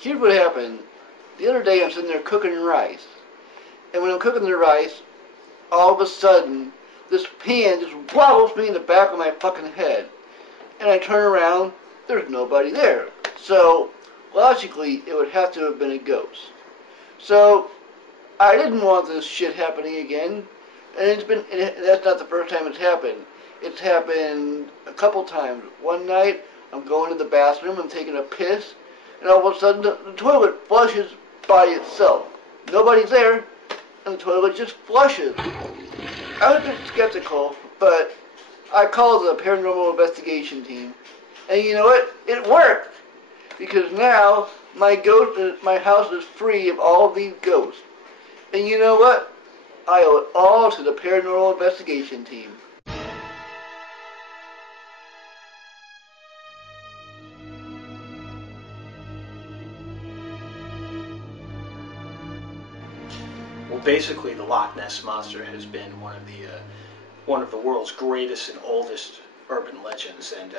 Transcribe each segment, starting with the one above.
Here's what happened. The other day I'm sitting there cooking rice. And when I'm cooking the rice, all of a sudden, this pan just wobbles me in the back of my fucking head. And I turn around, there's nobody there. So, logically, it would have to have been a ghost. So, I didn't want this shit happening again. And that's not the first time it's happened. It's happened a couple times. One night, I'm going to the bathroom, I'm taking a piss, and all of a sudden the toilet flushes by itself. Nobody's there, and the toilet just flushes. I was a bit skeptical, but I called the paranormal investigation team, and you know what? It worked! Because now my house is free of all of these ghosts. And you know what? I owe it all to the paranormal investigation team. Well, basically, the Loch Ness Monster has been one of the world's greatest and oldest urban legends, and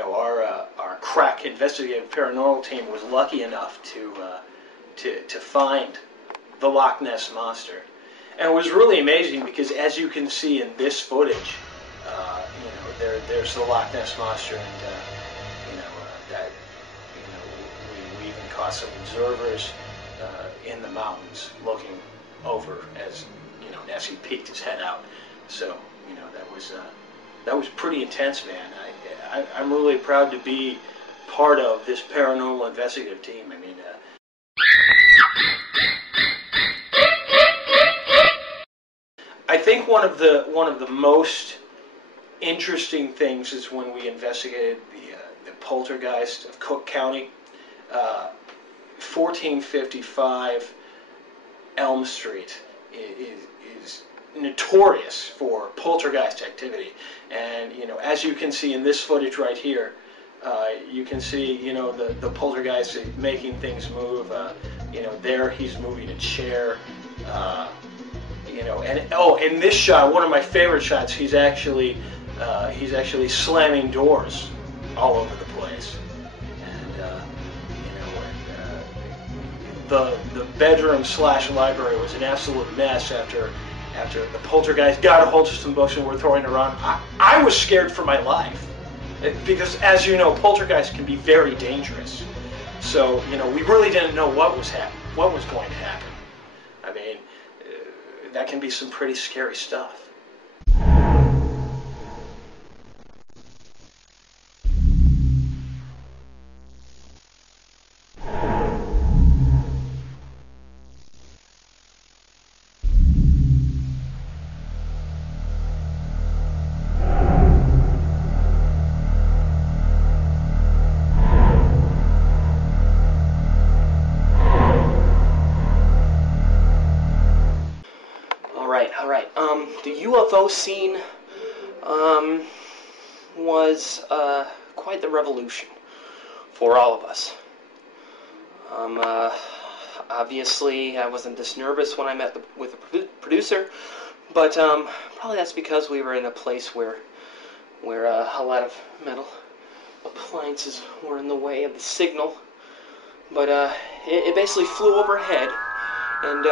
our crack investigative paranormal team was lucky enough to find the Loch Ness Monster, and it was really amazing because, as you can see in this footage, there's the Loch Ness Monster, and we even caught some observers in the mountains looking over as he peeked his head out. So that was pretty intense, man. I'm really proud to be part of this paranormal investigative team. I mean, I think one of the most interesting things is when we investigated the poltergeist of Cook County. 1455 Elm Street is notorious for poltergeist activity, and as you can see in this footage right here, you can see the poltergeist making things move. There he's moving a chair. In this shot, one of my favorite shots, he's actually slamming doors all over the place. The bedroom / library was an absolute mess after the poltergeist got a hold of some books and were throwing around. I was scared for my life because, as you know, poltergeists can be very dangerous. So we really didn't know what was going to happen. I mean, that can be some pretty scary stuff. Alright, the UFO scene was quite the revolution for all of us. Obviously, I wasn't this nervous when I met with the producer, but probably that's because we were in a place where a lot of metal appliances were in the way of the signal. But it basically flew overhead. And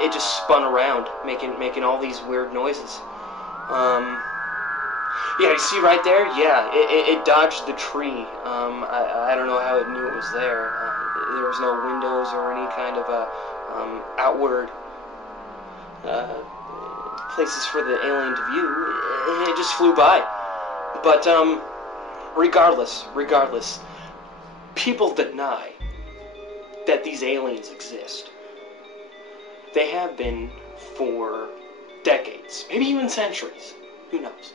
it just spun around, making all these weird noises. Yeah, you see right there? Yeah, it dodged the tree. I don't know how it knew it was there. There was no windows or any kind of outward places for the alien to view. It just flew by. But regardless, people deny that these aliens exist. They have been for decades, maybe even centuries. Who knows?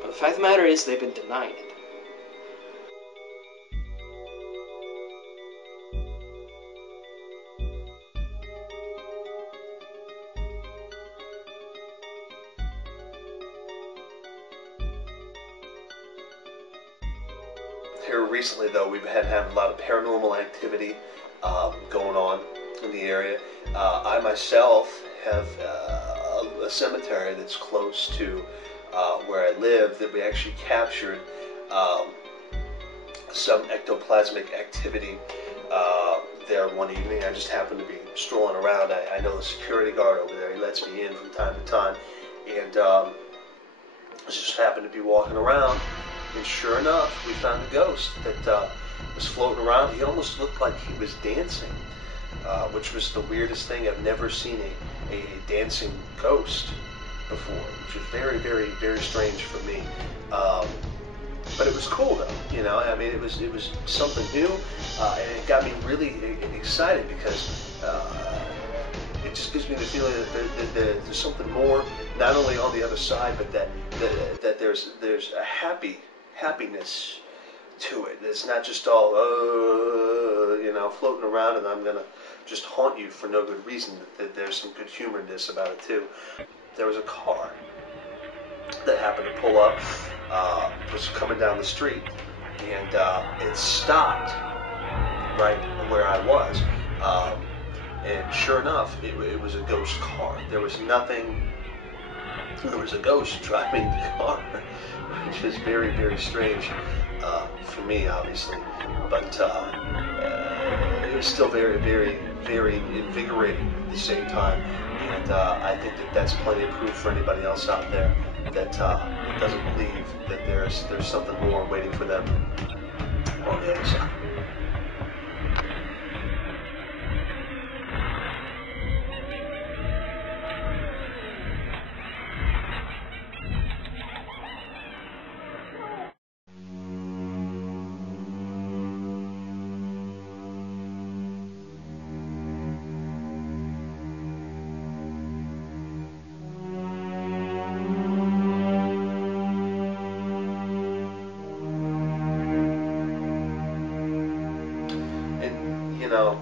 But the fact of the matter is, they've been denying it. Here recently, though, we've had a lot of paranormal activity going on in the area. I myself have a cemetery that's close to where I live that we actually captured some ectoplasmic activity there one evening. I just happened to be strolling around. I know the security guard over there. He lets me in from time to time. And I just happened to be walking around. And sure enough, we found a ghost that was floating around. He almost looked like he was dancing, which was the weirdest thing. I've never seen a dancing ghost before, which was very, very, very strange for me. But it was cool though, you know. I mean, it was something new, and it got me really excited because it just gives me the feeling that there's something more, not only on the other side, but that there's a happiness to it. It's not just all you know, floating around, and I'm gonna just haunt you for no good reason. That there's some good humorness about it too. There was a car that happened to pull up, was coming down the street, and it stopped right where I was, and sure enough, it was a ghost car. There was nothing. There was a ghost driving the car, which is very, very strange for me, obviously, but it was still very, very, very invigorating at the same time. And I think that's plenty of proof for anybody else out there that doesn't believe that there's something more waiting for them on the other side. You know,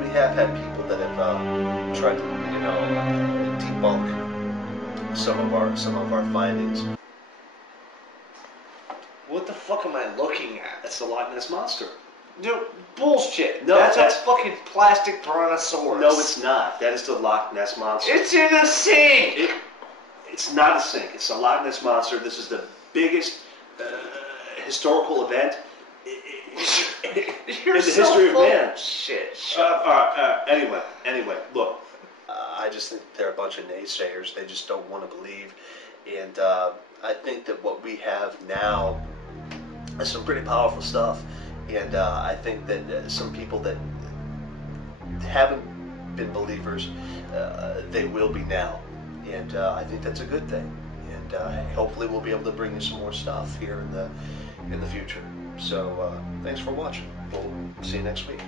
we have had people that have tried to, you know, debunk some of our findings. What the fuck am I looking at? That's the Loch Ness Monster. Dude, bullshit. No, that's that's- a fucking plastic brontosaurus. No, it's not. That is the Loch Ness Monster. It's in a sink. It's not a sink. It's the Loch Ness Monster. This is the biggest historical event You're in the so history of full man. shit. Anyway, look, I just think they're a bunch of naysayers. They just don't want to believe. And I think that what we have now is some pretty powerful stuff. And I think that some people that haven't been believers, they will be now. And I think that's a good thing. And hopefully we'll be able to bring you some more stuff here in the future. So thanks for watching. We'll see you next week.